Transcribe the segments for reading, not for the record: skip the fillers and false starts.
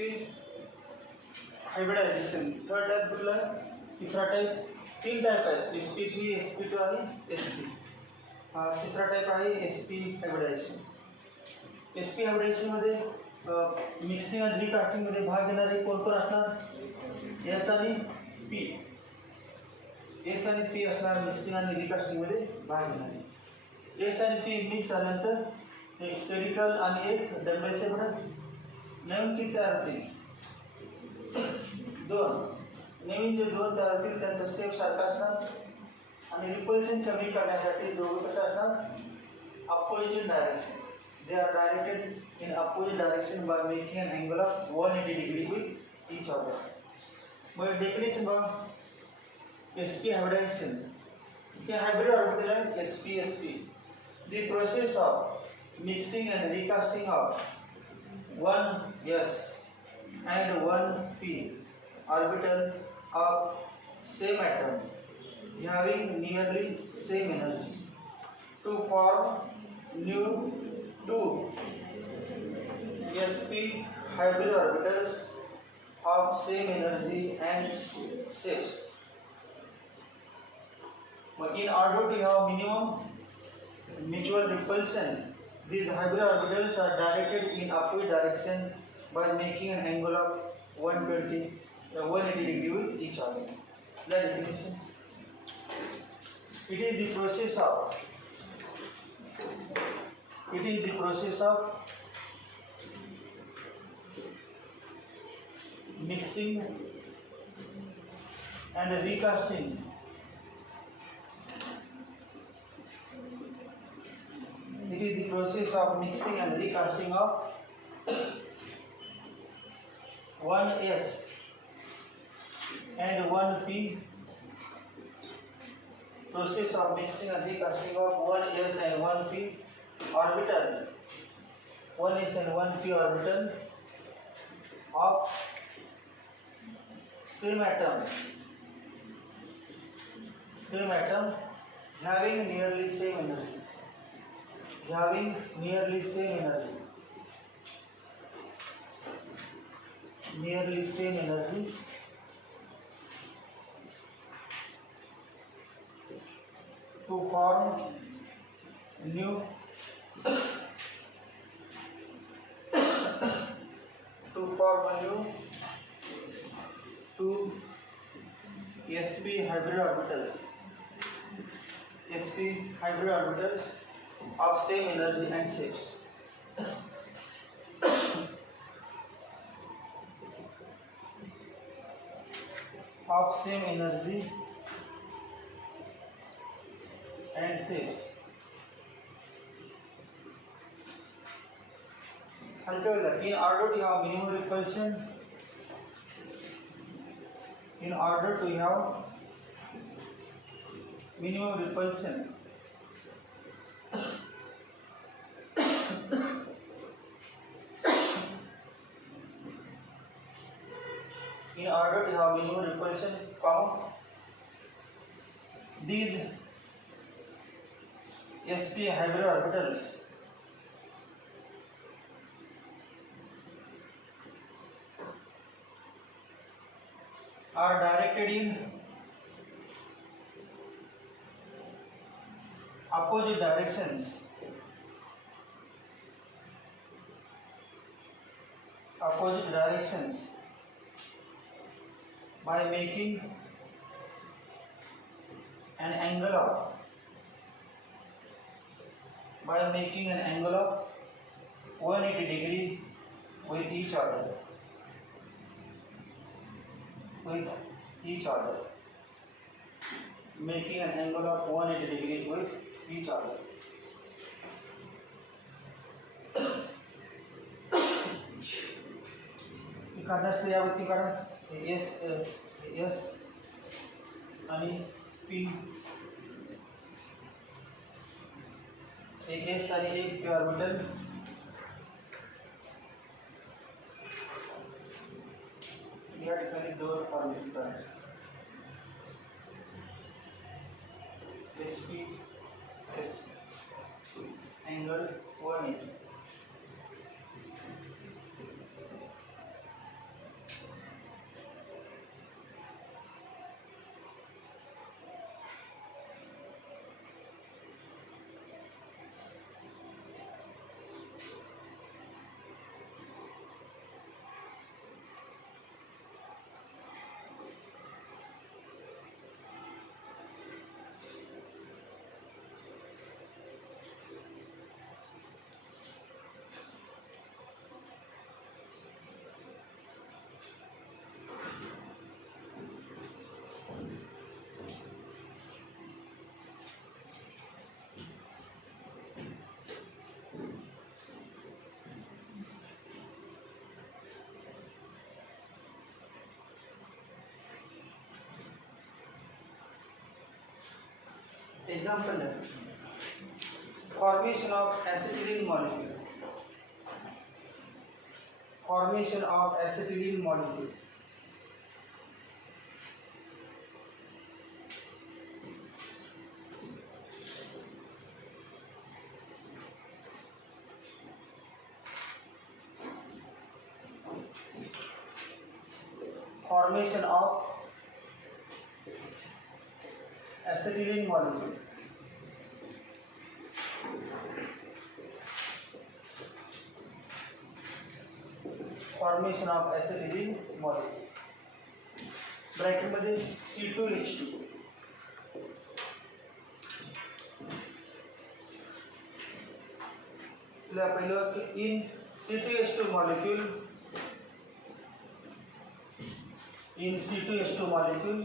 SP hybridisation. Third type कुठला आहे? तिसरा टाईप. तीन टाईप आहेत, SP3, SP2 आणि SP. तिसरा टाईप आहे SP हायब्रिडायझेशन. SP हायब्रिडायझेशनमध्ये मिक्सिंग आणि रिकास्टिंगमध्ये भाग घेणारे कोण कोण असणार? S आणि P. S आणि P असणार मिक्सिंग आणि रिकास्टिंगमध्ये भाग घेणारे. S आणि P मिक्स झाल्यानंतर एक स्पेरिकल आणि एक डबल्यूचे नवीन किती तयार होतील? दोन. नवीन जे दोन तयार होतील त्यांचा शेप सारखा असणार आणि रिपल्शन कमी करण्यासाठी दोघं कसं असणार? Opposite direction. They are directed in opposite direction by making an angle of 180 degree with each other. But definition of SP hybridization. The hybrid orbital is SP. The process of mixing and recasting of one S and one P orbital of same atom having nearly same energy to form new two SP hybrid orbitals of same energy and shapes. But in order to have minimum mutual repulsion, these hybrid orbitals are directed in opposite direction by making an angle of 180 degree with each other. The definition. It is the process of mixing and recasting of one S and one P. Process of mixing and recasting of one S and one P orbital. One S and one P orbital of same atom having nearly same energy. To form new two SP hybrid orbitals of same energy and shapes. Of same energy and shapes. In order to have minimum repulsion, in order to have repulsion these SP hybrid orbitals are directed in opposite directions by making an angle of 180 degree with each other. Making an angle of 180 degree with each other. काढण्यासाठी यावरती काढा S आणि P. एक S आणि एक P orbital या ठिकाणी दोन ऑर्बिटल करायचे. SP angle 180. एग्जाम्पल है formation of acetylene molecule. Formation of acetylene molecule. Formation of acetylene molecule. Formation of acetylene molecule. Bracket मध्ये C2H2. पहिलं वाक्य इन C2H2 molecule. In C2H2 molecule,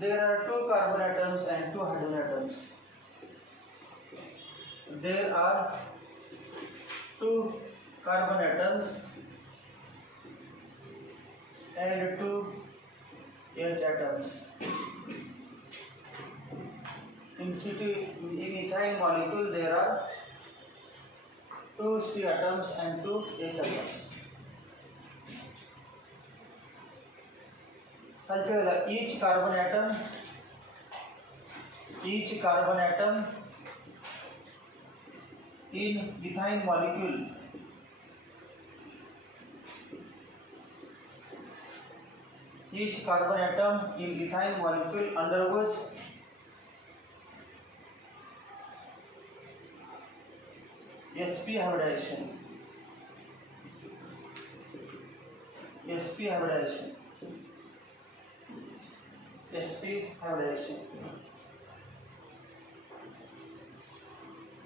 there are 2 carbon atoms and 2 hydrogen atoms. There are 2 carbon atoms and 2 H atoms. In ethyl molecule, there are 2 C atoms and 2 H atoms. Each carbon atom in ethyl molecule undergoes sp hybridization.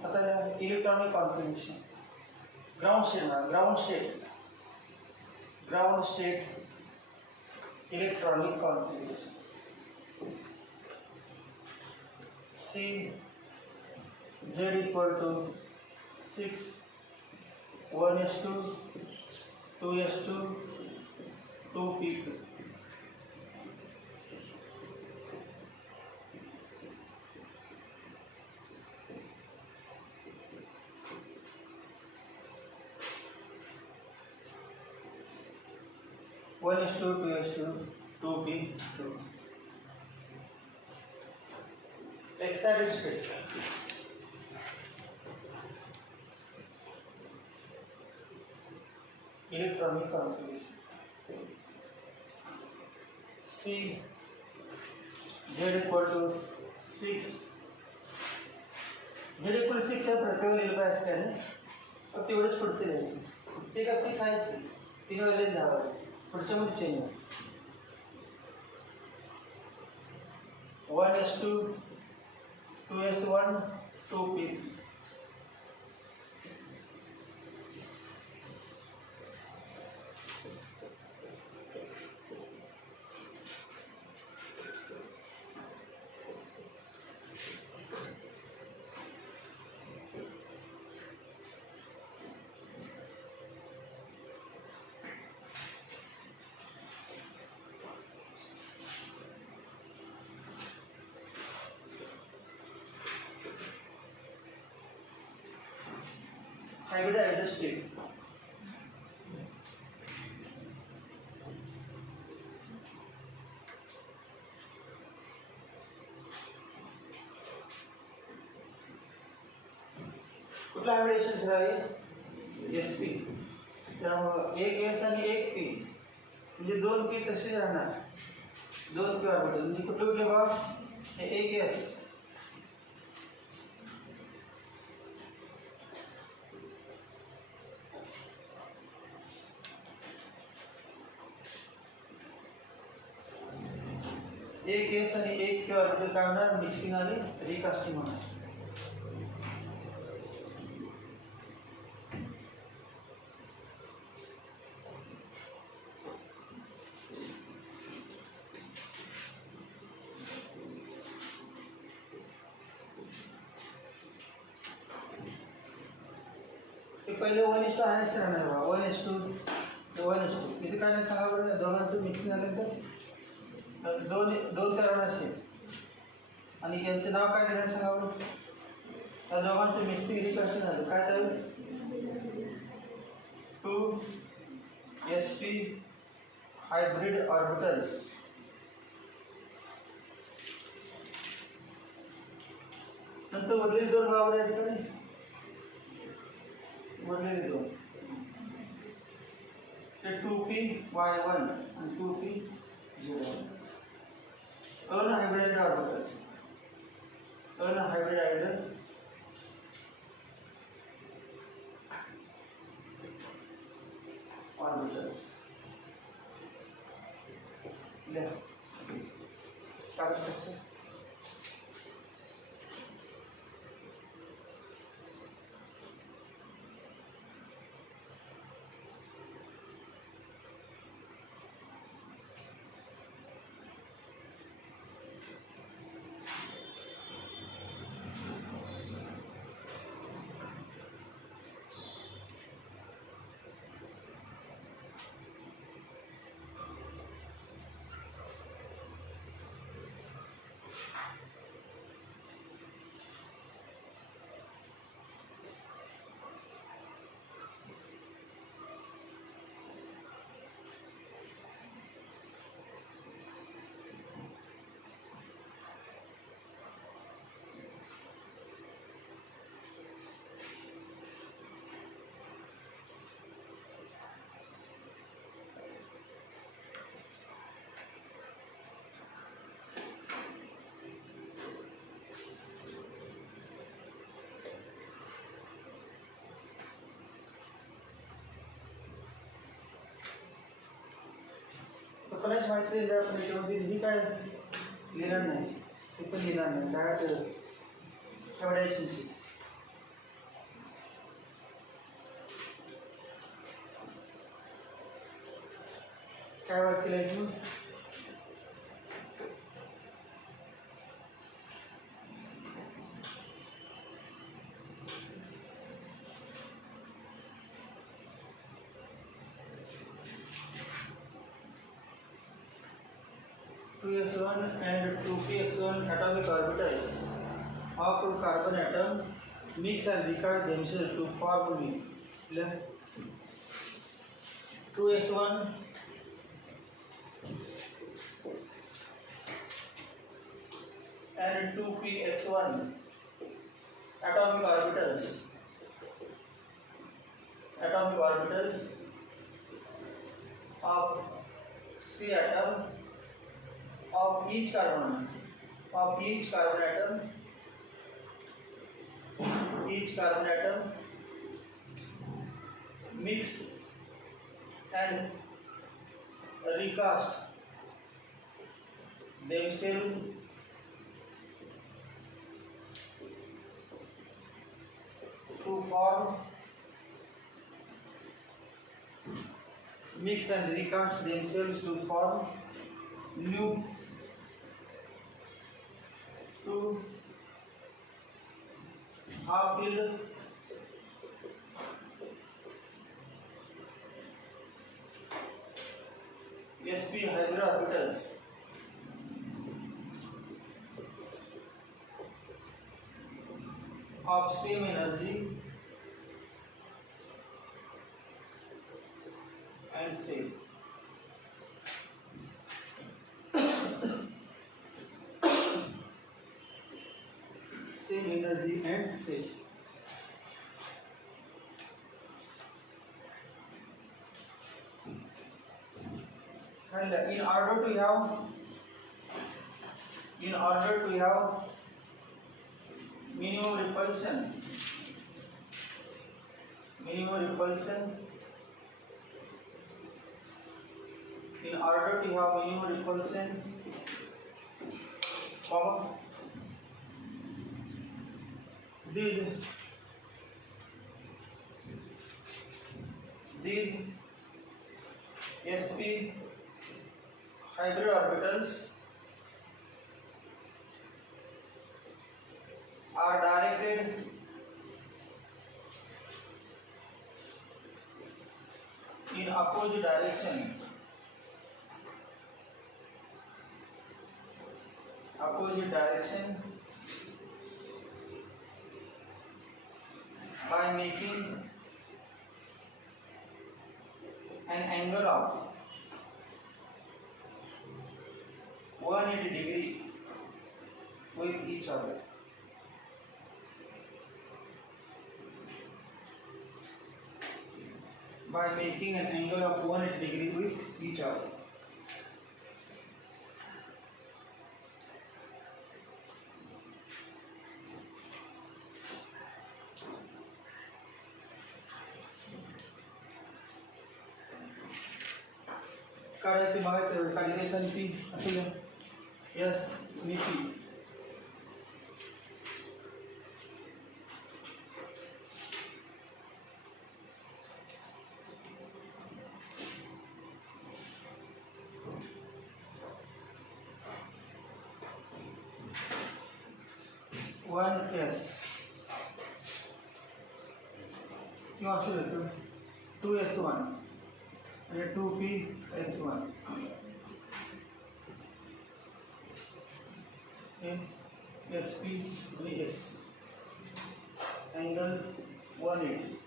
आता electronic configuration. Ground state electronic configuration. C Z equal to 6 1s2 2s2 2p2. One is 2, 2 is 2, 2p2. Excited state. Electronic configuration. C Z equal to 6. Z equal to 6 है प्रत्येक लिहिले पाहिजे काय नाही. फक्त तेवढेच पुढचे लिहायचे. ते काय फिक्स आहेच. 3 वेळेला द्यावे. पुढच्या मध्ये change. 1s2 2s1 2p. Hybridized state. कुठला हायब्रिडेशन राहील? sp. त्यामुळे एक s आणि एक p म्हणजे 2 p तसेच राहणार. 2 p ऑर्बिटल म्हणजे कुठले कुठले भाग? हे एक s एक एस आणि एक p ऑर्बिटल काय होणार? मिक्सिंग आणि रिकास्टिंग होणार. पहिले 1:1 राहणार. 1:2 ONH2 इथे काय नाही सांगा बरं, दोघांचं मिक्सिंग झाल्यानंतर दोन तयार होणार असेल आणि यांचं नाव काय देणार सांगा बरं. त्या दोघांचं मिक्सिंग रिकन्शन झालं काय तर 2sp हायब्रिड ऑर्बिटल्स. नंतर वरलेली दोन बरोबर आहेत का नाही, वरलेली दोन ते 2p(y1) आणि 2p(z1). Unhybridized orbitals, unhybridized orbitals. Carbon structure कोणाच माहिती नाही आपण याच्यामध्ये ही काय लिहिणार नाही, ते पण लिहिणार नाही काय एवढ्याशी काय वाक्य लिहायचं. (2s1 and 2p(x1) atomic orbitals of carbon atom mix and recard themselves to form 2s1 and 2px1 atomic orbitals of C atom of each carbon atom mix and recast themselves to form new two half-filled sp hybrid orbitals of same energy and same energy and shape. And in order to have minimum repulsion these sp hybrid orbitals are directed in opposite direction by making an angle of 180 degree with each other. By making an angle of 180 degree with each other. करायची बघायचं कॅल्क्युलेशन ती असेल यस नीती 1s किंवा असं देतो 2s1 आणि 2px1 sp आणि s angle 180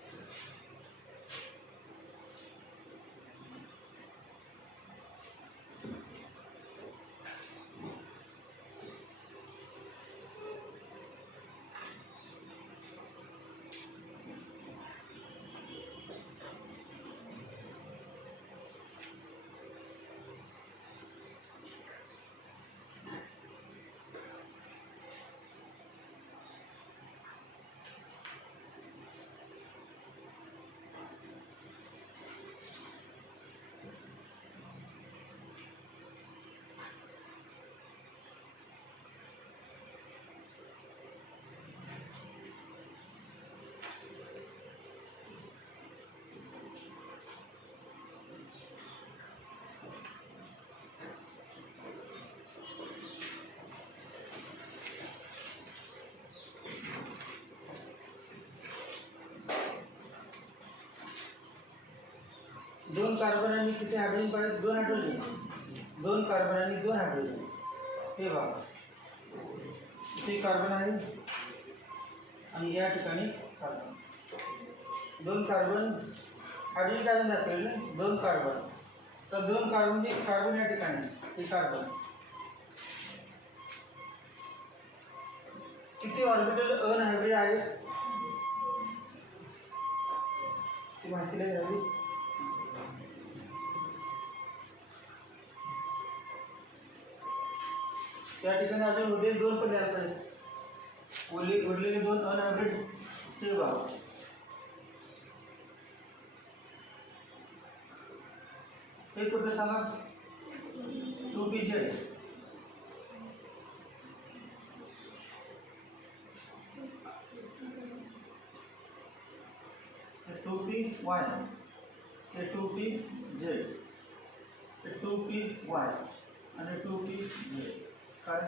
दोन कार्बन आणि किती हायड्रोजन पाहिजे दोन हायड्रोजन दोन कार्बन आणि दोन हायड्रोजन हे बघा इथे कार्बन आहे आणि या ठिकाणी कार्बन दोन कार्बन हायड्रोजन काय दाखवले दोन कार्बन तर दोन कार्बन जे कार्बन या ठिकाणी हे कार्बन किती ऑर्बिटल अनहायब्रिड आहेत ती माहिती द्यावी त्या ठिकाणी अजून उरलेले दोन पदार्थ आहेत उरलेले दोन अनहायब्रिड हे बघा हे कुठलं सांगा 2pz 2py हे 2pz हे 2py आणि 2pz काय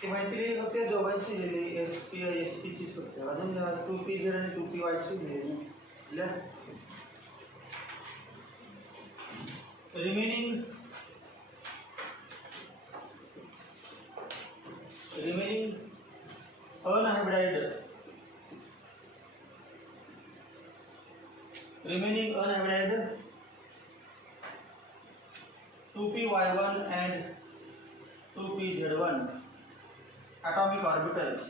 ती माहिती फक्त दोघांची दिली एसपी चीच फक्त अजून 2pz आणि 2py ची दिली रिमेनिंग अनहायब्रिड 2py1 and 2pz1 atomic orbitals.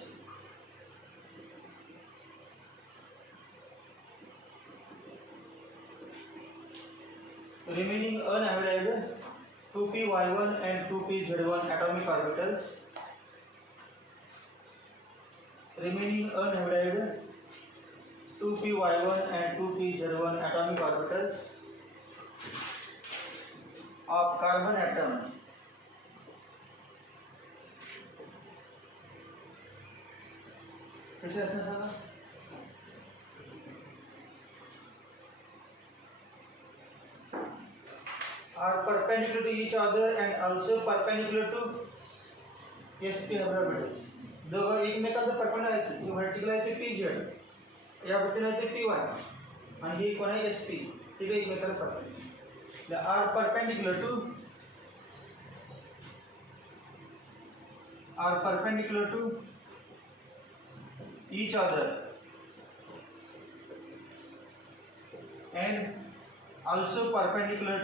Remaining unhybridized 2py1 and 2pz1 atomic orbitals. Remaining unhybridized 2py1 and 2pz1 atomic orbitals of carbon atom कैसे असतं सगळं are perpendicular to each other and also perpendicular to sp orbitals. दोघं एकमेकांना परपेंडिक्युलर आहेत. जे व्हर्टिकल आहे ते pz, या पद्धतीने आहे ते py आणि हे कोण आहे sp, ते एकमेकांना perpendicular. They are perpendicular to each other and also perpendicular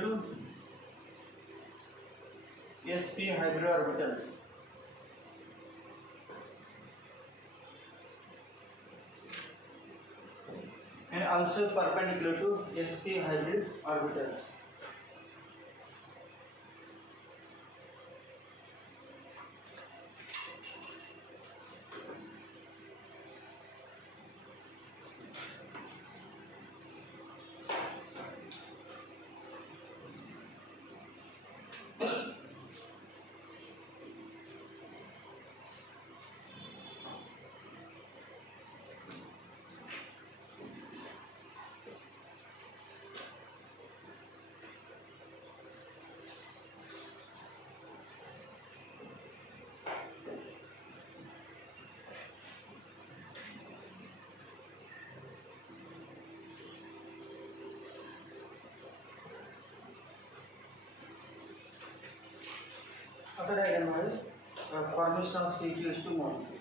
to sp hybrid orbitals. And also perpendicular to sp hybrid orbitals. After diagram is formation of C2H2 molecule.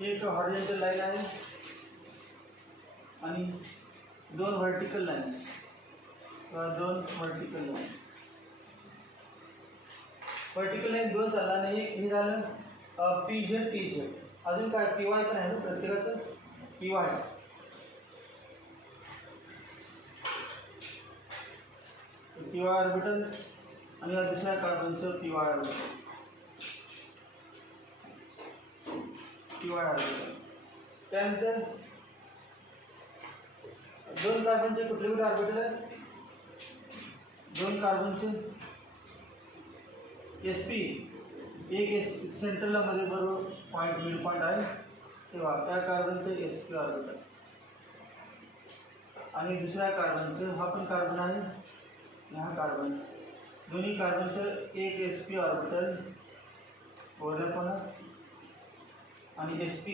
एक हॉरिझॉन्टल लाइन आहे आणि दोन व्हर्टिकल लाइन्स, दोन vertical line. Vertical line दोन चालला नाही. हे झालं pz. अजून काय py पण आहे ना प्रत्येकाचं py. py ऑर्बिटल आणि दुसऱ्या कार्बनचं py ऑर्बिटल. त्यानंतर दोन कार्बनचे कुठले कुठे ऑर्बिटल आहेत. दोन कार्बनचे sp, एक सेंटरला मध्ये बरोबर पॉइंट मिड पॉइंट आहे तेव्हा त्या कार्बनचे sp ऑर्बिटल आणि दुसऱ्या कार्बनचं, हा पण कार्बन आहे, हा कार्बन, दोन्ही कार्बनचं एक sp ऑर्बिटल ओव्हरलॅप होणार आणि sp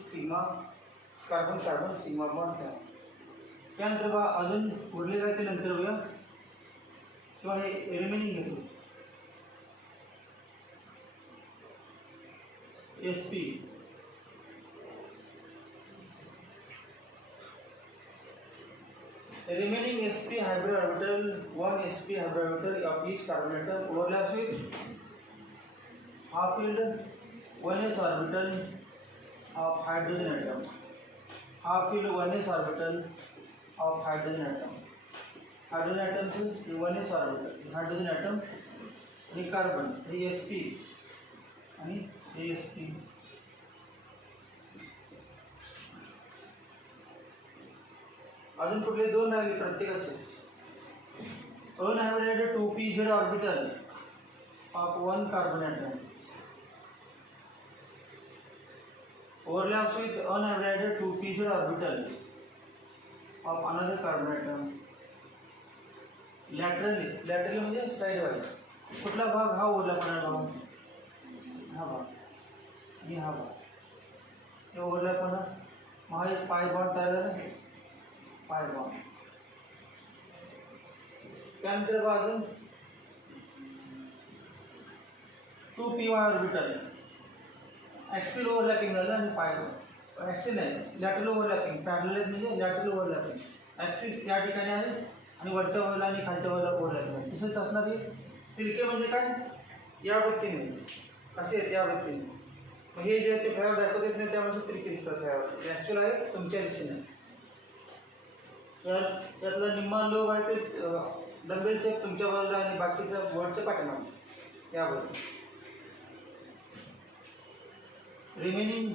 sigma carbon carbon sigma bond तयार. त्यानंतर बघा अजून उरलेलं आहे ते नंतर बघूया किंवा हे रिमेनिंग घेतो. sp remaining sp hybrid orbital, one sp hybrid orbital of each carbon atom overlaps with half filled 1s orbital of hydrogen atom. Half filled 1s orbital of hydrogen atom. Hydrogen atom से 1s orbital. Hydrogen atom आणि कार्बन हे sp आणि हे sp. अजून कुठले दोन राहिले प्रत्येकाचे. अनहायब्रिडाइज्ड 2pz orbital of one carbon atom overlaps with unhybridized 2pz orbital of another carbon atom. Laterally म्हणजे साइड वाइज. कुठला भाग हा ओव्हरलॅप होणार भाग, हा भाग आणि हा भाग हे ओव्हरलॅप होणार. मग हा एक पाय बॉन्ड तयार झाला, पाय बॉन्ड. त्यानंतर अजून two P Y orbital axial overlapping झालं आणि पाय ॲक्सिल नाही लॅटरल ओव्हरलॅपिंग पॅरलल म्हणजे लॅटरल ओव्हरलॅपिंग ॲक्सिस या ठिकाणी आहे आणि वरच्या बाजूला आणि खालच्या बाजूला ओव्हरलॅपिंग आहे. तसंच असणार आहे तिरके म्हणजे काय या वृत्तीने असे आहेत या वृत्तीने. मग हे जे ते फेवर दाखवत येत नाही त्यामुळे तिरके दिसतात फेवर ॲक्च्युअल आहे तुमच्या दिशेने. त्यातला निम्मा लोब आहे ते डंबेल शेप तुमच्या बाजूला आणि बाकीचं वरच्या पाठीमागे या बाजूला. Remaining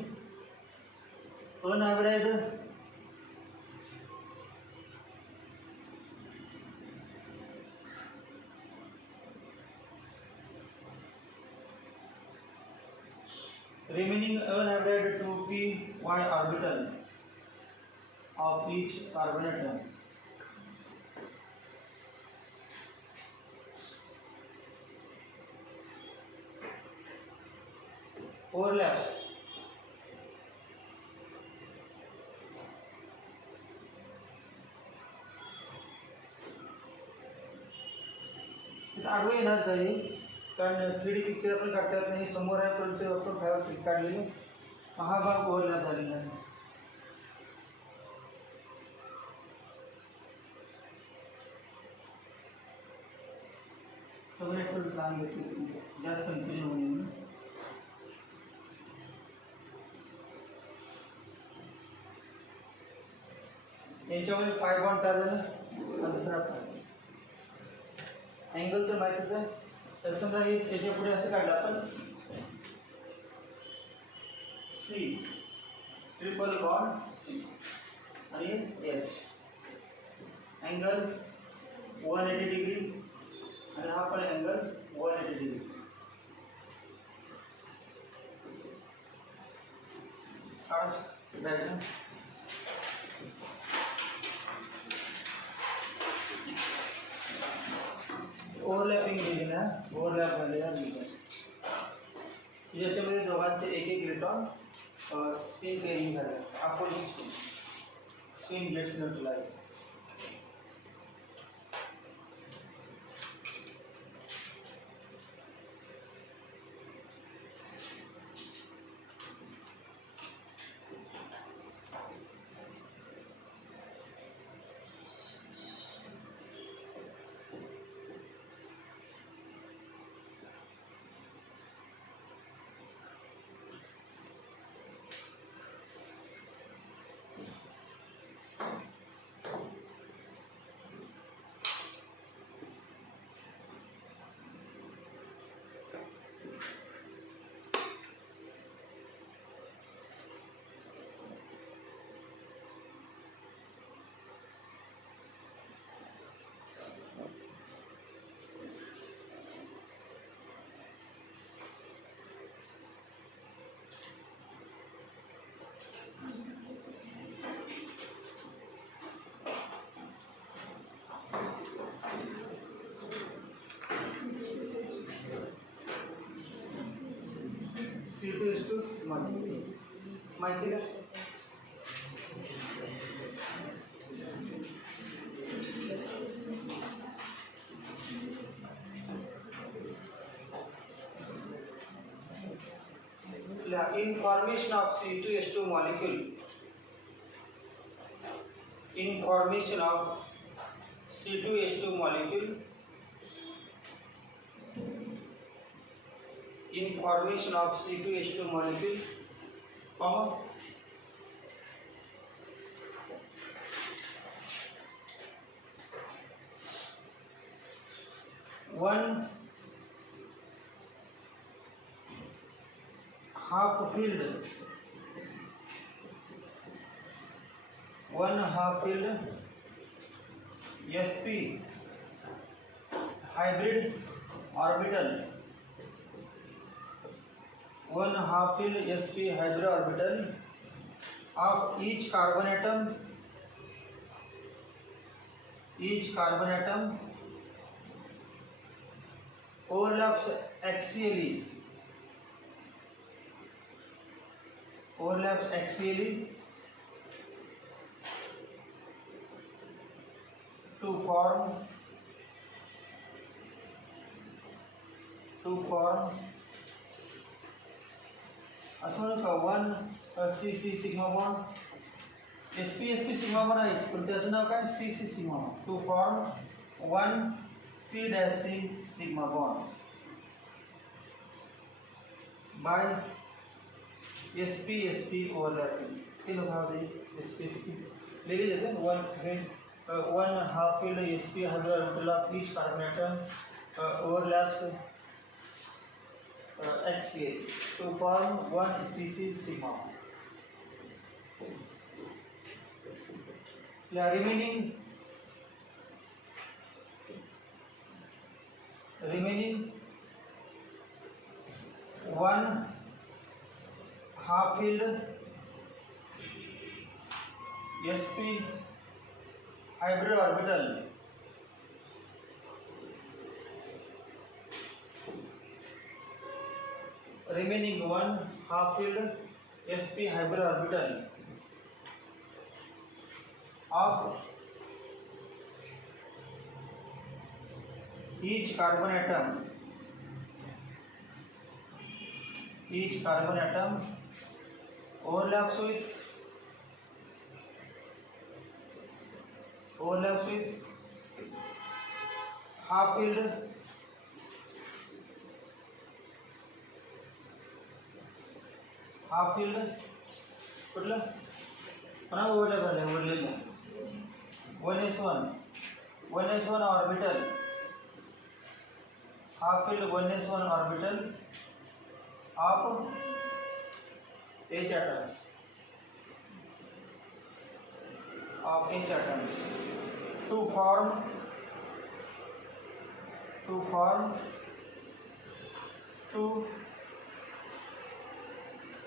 unhybridized unhybridized 2p y orbital of each carbon atom overlaps आडवे येणार जाईल कारण 3D पिक्चर आपण काढता येत नाही समोर आहे परंतु आपण फायबर क्लिक काढलेले हा भाग ओव्हरलॅप झालेला आहे. सगळे थोडं लहान घेतले जास्त कन्फ्युजन होईल. याच्यामध्ये 5 बॉन्ड तयार झालं हा दुसरा अँगल तर माहितीच आहे. तर समजा हे त्याच्या पुढे असं काढलं आपण सी ट्रिपल बॉन्ड सी आणि एच अँगल 180 डिग्री आणि हा पण अँगल 180 डिग्री. डायग्राम ओव्हरलॅपिंग दिली ना ओव्हरलॅप झालेला दिला याच्यामध्ये दोघांचे एक एक इलेक्ट्रॉन स्पिन पेअरिंग झालं opposite spin gets neutralise. C2H2 माहिती का in formation of C2H2 molecule in formation of C2H2 molecule in formation of C2H2 molecule, comma one half filled sp hybrid orbital one half filled sp hybrid orbital of each carbon atom overlaps axially to form असं म्हणू का 1 CC sigma bond sp sigma bond आहे पण त्याचं नाव काय CC sigma bond to form 1 C' sigma bond by sp overlapping ये लोग हाँ दे sp ले लीजिए 1 half filled sp has a orbital of each carbon atom overlaps axial to form 1 CC sigma. Yeah, remaining 1 half filled sp hybrid orbital remaining 1 half filled sp hybrid orbital of each carbon atom overlaps with half filled कुठलं पुन्हा ओव्हरलॅप झालं उरलेलं 1s1 orbital half filled 1s1 orbital of H atoms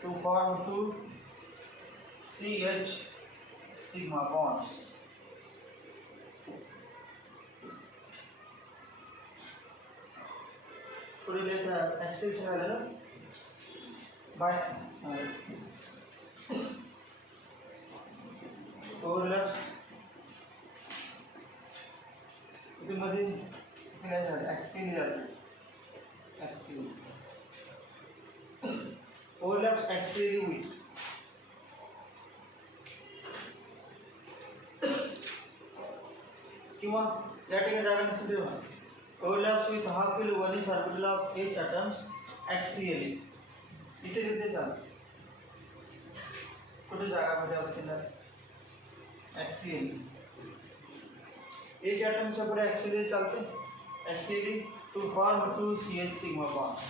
to form 2 CH sigma bonds. पुढे लिहायचं एक्सेल झालेलं bye overlaps मध्ये काय झालं एक्सेल झालं ओव्हरलॅप्स एक्सेल विथ किंवा या ठिकाणी जागा नसेल तेव्हा overlaps with half filled 1s orbital of H atoms axially. इथे तिथे चालतं कुठे जागामध्ये आपण axially H atoms पुढे axially चालते axially to form 2 CH sigma bonds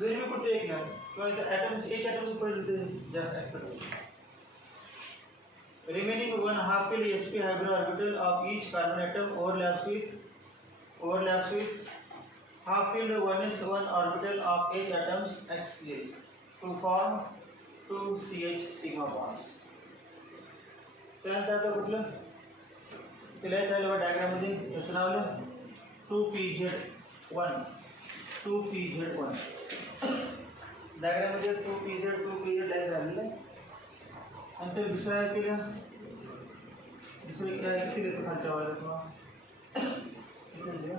दोन्ही में कुठे एक ना किंवा इथे atoms H atoms पहिले जास्त ऍक्ट करतात remaining 1 half filled sp hybrid orbital of each carbon atom overlaps with half filled 1s1 orbital of H atoms axial to form 2 CH sigma bonds. त्यानंतर आता कुठलं तिला चालू डायग्राम मध्ये कसं नावलं 2pz1 डायग्राम मध्ये 2pz डायग्राम झालेलं नंतर दुसरा आहे केलं दुसरं काय किती देतो खालच्या वाला किंवा इथे दिलं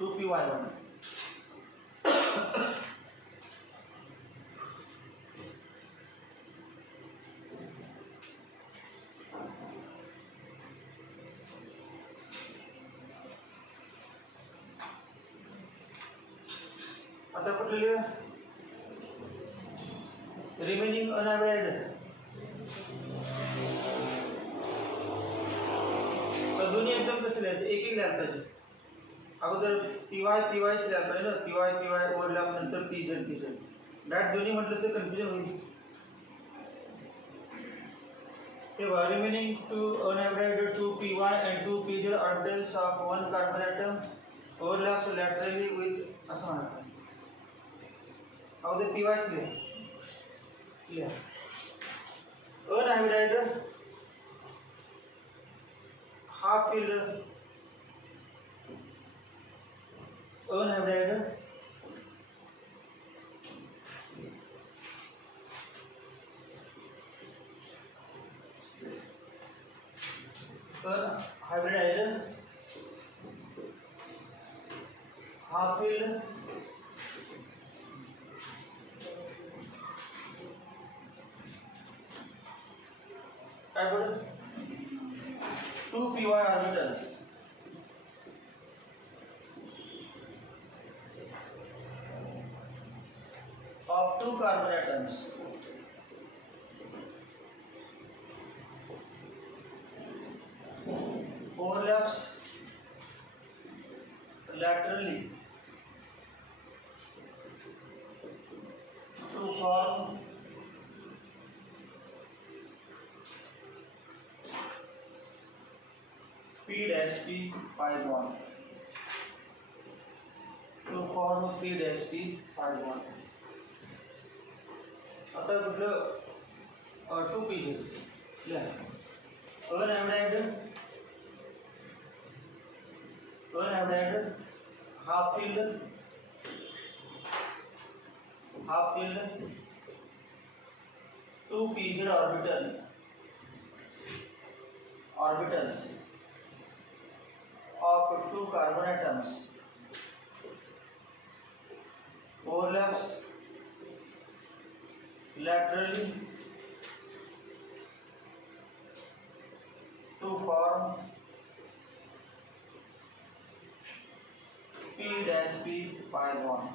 2py1 आता कुठलं रिमेनिंग अनअवेड तर दोन्ही एकदम कसं लिहायचं एक लिहायला पाहिजे अगोदर pyच लिहायला पाहिजे ना py ओव्हरलॅप नंतर pz डॅट दोन्ही म्हटलं तर कन्फ्युजन होईल तेव्हा रिमेनिंग 2 अनअवेड 2py and 2pz orbitals of one carbon atom overlaps laterally with असं म्हणतात अगोदर pyच लिहा अनअवेड half filled अनअवेड half filled, I put 2 py orbitals of 2 carbon atoms overlaps laterally to form p dash p pi bond, to form p dash p pi bond. आता कुठलं 2 pieces unamided half filled 2 pieced orbitals of 2 carbon atoms overlaps laterally to form p dash p pi bond.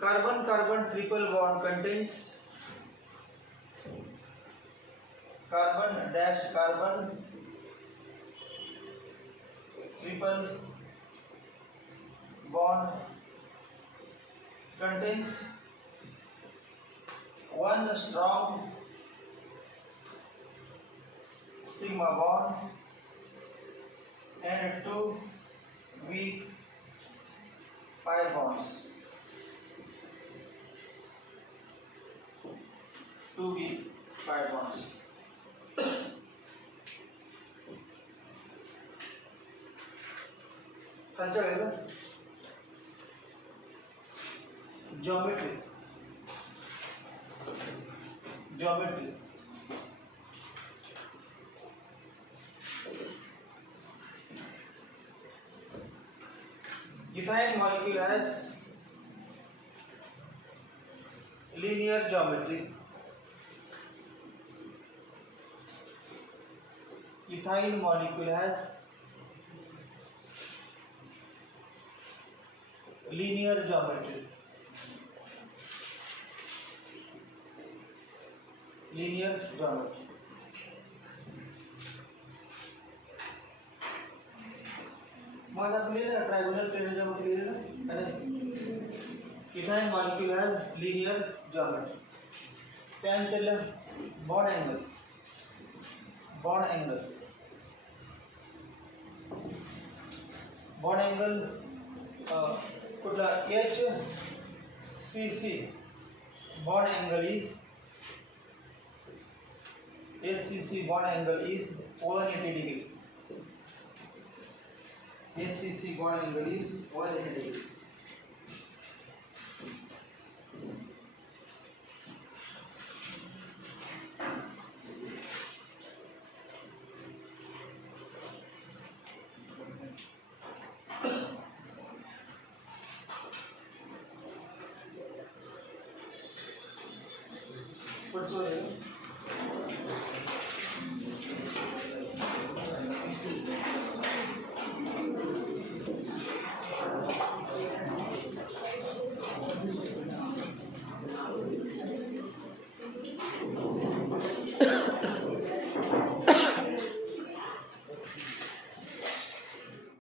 Carbon-carbon triple bond contains carbon-carbon triple bond contains one strong sigma bond and 2 weak pi bonds. 2 weak pi bonds. Geometry. Ethyl molecule has linear geometry. Ethyl molecule has linear geometry. Linear geometry. Trigonal plane geometry. Ethyl molecule has linear geometry. Then bond angle. Bond angle. Bond angle HCC. Bond angle is HCC. Bond angle is 180 degree. HCC bond angle is 180 degree. What's over here?